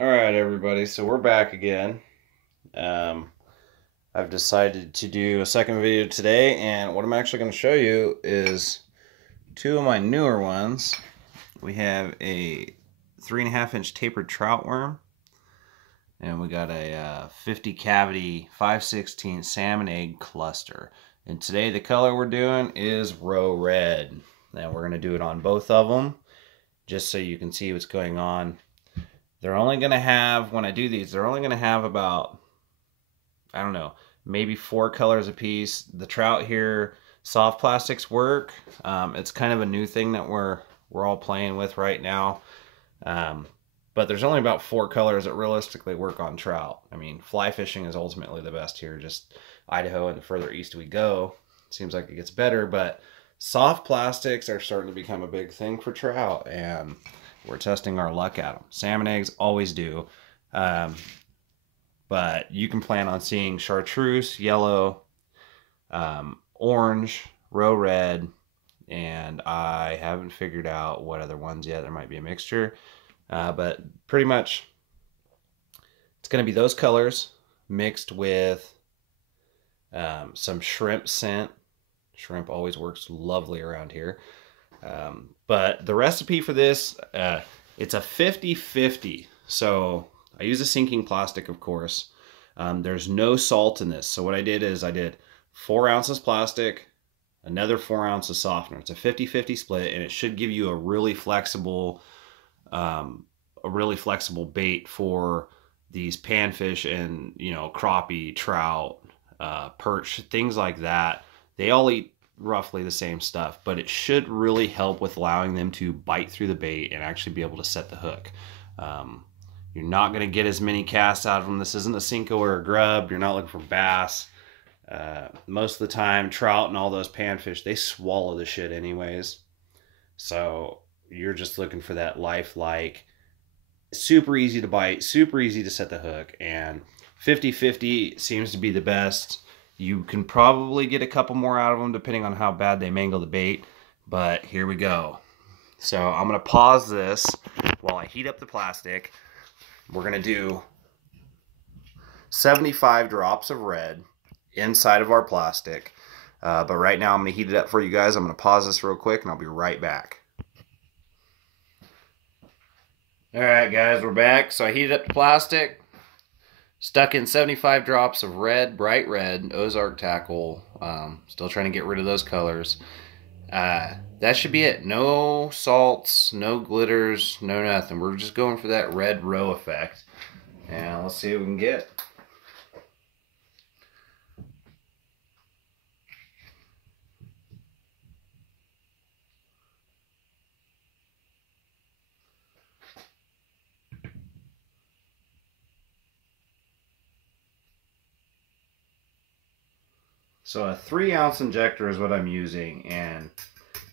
All right, everybody. So we're back again. Um, I've decided to do a second video today, and what I'm actually going to show you is two of my newer ones. We have a 3.5-inch tapered trout worm, and we got a 50 cavity 5/16 salmon egg cluster. And today the color we're doing is roe red, and we're going to do it on both of them, just so you can see what's going on. They're only going to have, when I do these, they're only going to have about, I don't know, maybe 4 colors a piece. The trout here, soft plastics work. It's kind of a new thing that we're all playing with right now. But there's only about 4 colors that realistically work on trout. I mean, fly fishing is ultimately the best here. Just Idaho and the further east we go, it seems like it gets better. But soft plastics are starting to become a big thing for trout, and we're testing our luck at them. Salmon eggs always do. But you can plan on seeing chartreuse, yellow, orange, roe red, and I haven't figured out what other ones yet. There might be a mixture. But pretty much it's going to be those colors mixed with some shrimp scent. Shrimp always works lovely around here. But the recipe for this, it's a 50-50. So I use a sinking plastic, of course. There's no salt in this. So what I did is I did 4 ounces plastic, another 4 ounces softener. It's a 50-50 split, and it should give you a really flexible bait for these panfish and, you know, crappie, trout, perch, things like that. They all eat roughly the same stuff, but it should really help with allowing them to bite through the bait and actually be able to set the hook. You're not going to get as many casts out of them. This isn't a Cinco or a grub. You're not looking for bass. Most of the time, trout and all those panfish, they swallow the shit anyways. So you're just looking for that lifelike, super easy to bite, super easy to set the hook, and 50-50 seems to be the best. You can probably get a couple more out of them depending on how bad they mangle the bait, but here we go. So I'm going to pause this while I heat up the plastic. We're going to do 75 drops of red inside of our plastic, but right now I'm going to heat it up for you guys. I'm going to pause this real quick and I'll be right back. Alright guys, we're back. So I heated up the plastic, stuck in 75 drops of red, bright red, Ozark tackle. Still trying to get rid of those colors. That should be it. No salts, no glitters, no nothing. We're just going for that red roe effect. And let's see what we can get. So a 3-ounce injector is what I'm using, and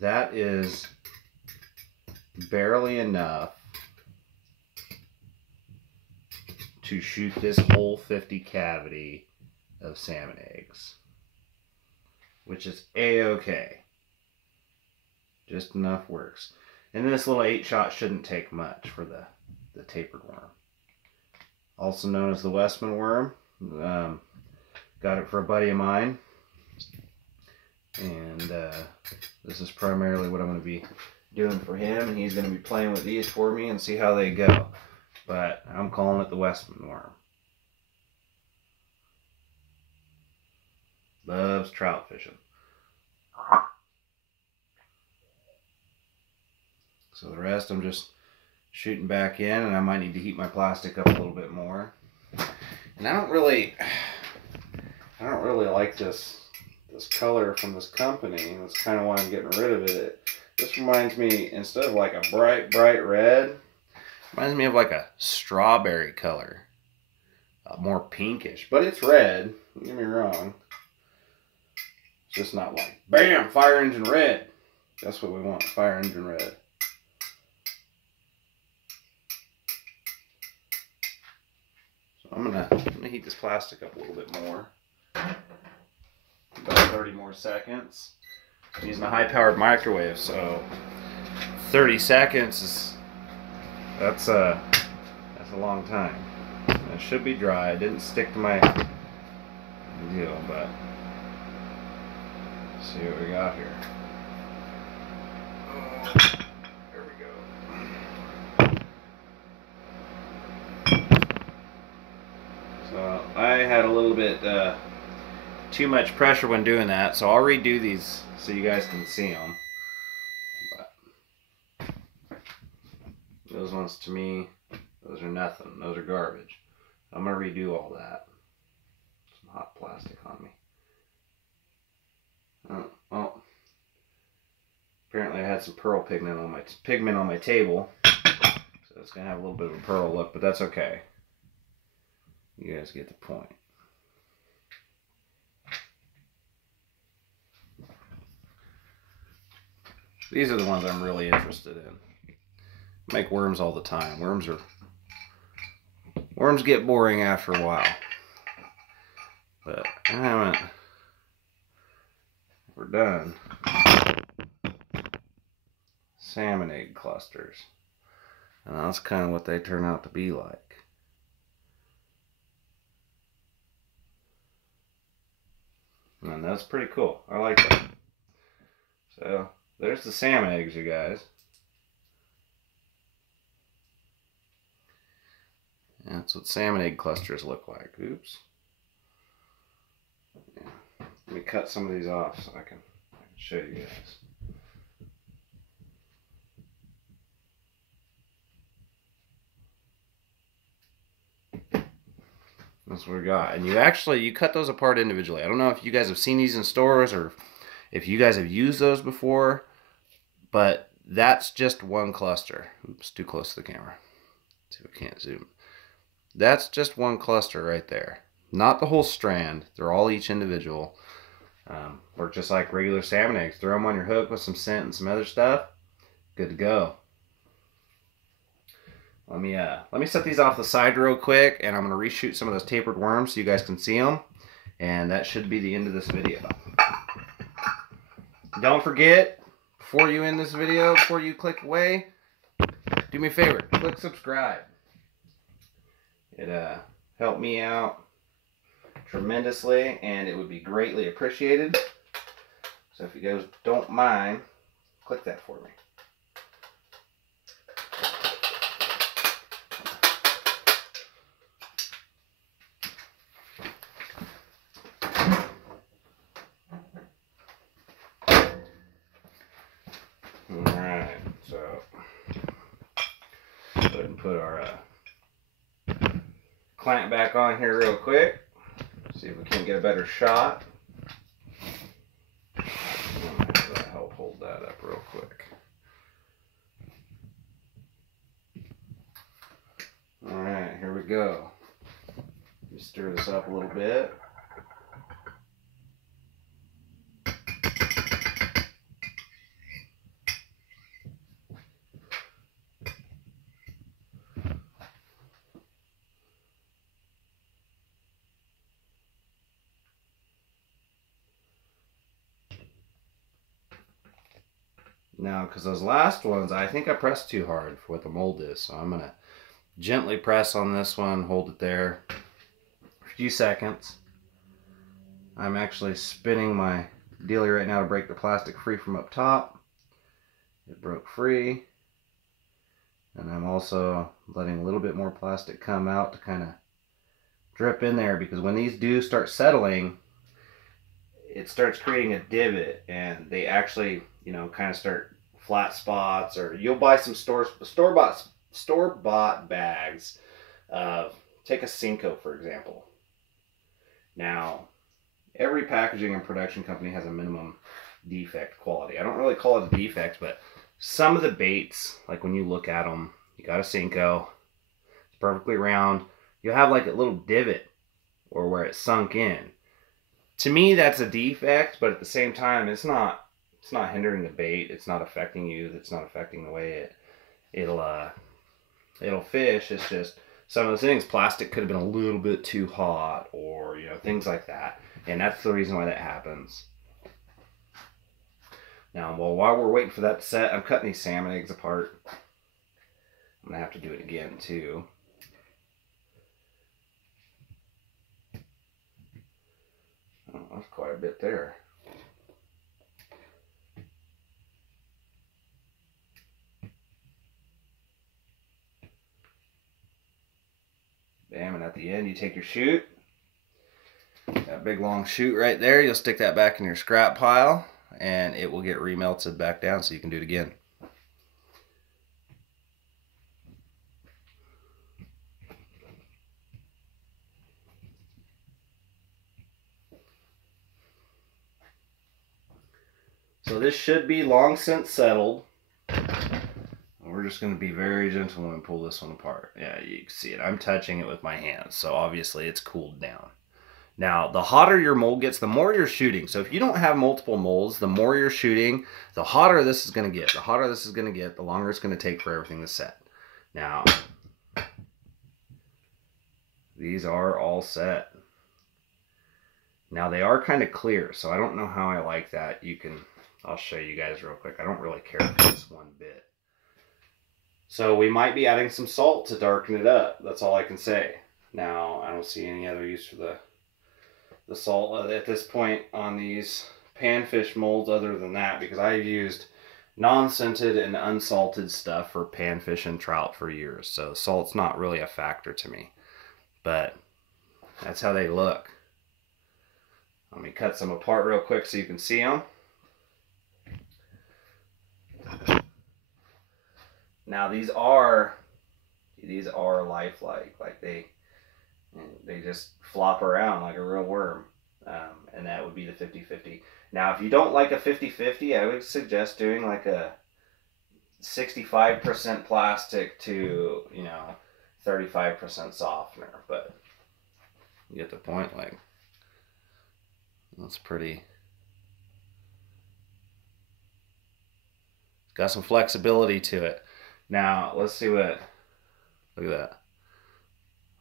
that is barely enough to shoot this whole 50 cavity of salmon eggs, which is a-okay. Just enough works. And this little 8-shot shouldn't take much for the tapered worm. Also known as the Westman worm. Got it for a buddy of mine. And this is primarily what I'm going to be doing for him, and he's going to be playing with these for me and see how they go. But I'm calling it the Westman worm. Loves trout fishing. So the rest I'm just shooting back in, and I might need to heat my plastic up a little bit more. And I don't really like this color from this company. That's kind of why I'm getting rid of it. This reminds me, instead of like a bright red, reminds me of like a strawberry color. More pinkish, but it's red. Don't get me wrong. It's just not like, bam, fire engine red. That's what we want, fire engine red. So I'm gonna heat this plastic up a little bit more. About 30 more seconds. I'm using a high-powered microwave, so 30 seconds is that's a long time. It should be dry. It didn't stick to my deal, but let's see what we got here. Oh, there we go. So I had a little bit too much pressure when doing that, so I'll redo these so you guys can see them. But those ones, to me, those are nothing. Those are garbage. I'm going to redo all that. Some hot plastic on me. Oh, well, apparently I had some pearl pigment on my table, so it's going to have a little bit of a pearl look, but that's okay. You guys get the point. These are the ones I'm really interested in. I make worms all the time. Worms get boring after a while. But I haven't. We're done. Salmon egg clusters. And that's kind of what they turn out to be like. And that's pretty cool. I like that. So there's the salmon eggs, you guys. That's what salmon egg clusters look like. Oops. Yeah. Let me cut some of these off so I can show you guys. That's what we got. And you cut those apart individually. I don't know if you guys have seen these in stores or if you guys have used those before, but that's just one cluster. Oops, too close to the camera. Let's see if I can't zoom. That's just one cluster right there. Not the whole strand. They're all each individual. Work just like regular salmon eggs. Throw them on your hook with some scent and some other stuff. Good to go. Let me set these off the side real quick, and I'm going to reshoot some of those tapered worms so you guys can see them. And that should be the end of this video. Don't forget, before you end this video, before you click away, do me a favor, click subscribe. It helped me out tremendously, and it would be greatly appreciated. So if you guys don't mind, click that for me. Alright, so go ahead and put our clamp back on here real quick. See if we can get a better shot. That'll help hold that up real quick. Alright, here we go. Let me stir this up a little bit. Now, because those last ones, I think I pressed too hard for what the mold is, so I'm going to gently press on this one, hold it there for a few seconds. I'm actually spinning my dealie right now to break the plastic free from up top. It broke free. And I'm also letting a little bit more plastic come out to kind of drip in there, because when these do start settling, it starts creating a divot, and they actually, you know, kind of start flat spots. Or you'll buy some store-bought bags. Take a Cinco, for example. Now, every packaging and production company has a minimum defect quality. I don't really call it a defect, but some of the baits, like when you look at them, you got a Cinco, it's perfectly round. You have like a little divot or where it sunk in. To me, that's a defect, but at the same time, it's not hindering the bait. It's not affecting you. It's not affecting the way it'll fish. It's just some of the things. Plastic could have been a little bit too hot, or you know, things like that, and that's the reason why that happens. Now, well, while we're waiting for that to set, I'm cutting these salmon eggs apart. I'm gonna have to do it again too. That's quite a bit there. Bam, and at the end you take your chute. That big long chute right there, you'll stick that back in your scrap pile and it will get remelted back down so you can do it again. So this should be long since settled. We're just going to be very gentle and pull this one apart. Yeah, you can see it. I'm touching it with my hands, so obviously it's cooled down. Now, the hotter your mold gets, the more you're shooting. So if you don't have multiple molds, the more you're shooting, the hotter this is going to get. The hotter this is going to get, the longer it's going to take for everything to set. Now, these are all set. Now, they are kind of clear, so I don't know how I like that. I'll show you guys real quick. I don't really care for this one bit. So we might be adding some salt to darken it up. That's all I can say. Now, I don't see any other use for the salt at this point on these panfish molds other than that, because I've used non-scented and unsalted stuff for panfish and trout for years. So salt's not really a factor to me. But that's how they look. Let me cut some apart real quick so you can see them. Now these are lifelike, like they just flop around like a real worm, and that would be the 50-50. Now if you don't like a 50-50, I would suggest doing like a 65% plastic to 35% softener, but you get the point. Like, that's pretty. It's got some flexibility to it. Now, let's see what, look at that.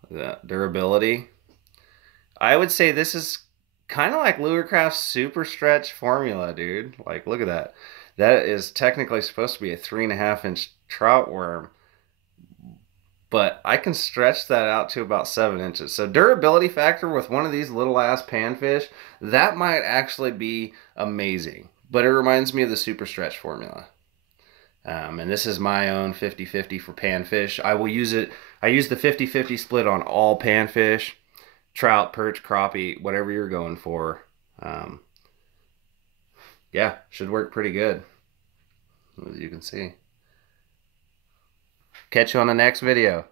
Look at that, durability. I would say this is kind of like Lure-Craft's Super Stretch formula, dude. Like, look at that. That is technically supposed to be a 3.5-inch trout worm, but I can stretch that out to about 7 inches. So durability factor with one of these little ass panfish, that might actually be amazing. But it reminds me of the Super Stretch formula. And this is my own 50-50 for panfish. I will use it. I use the 50-50 split on all panfish, trout, perch, crappie, whatever you're going for. Yeah, should work pretty good, as you can see. Catch you on the next video.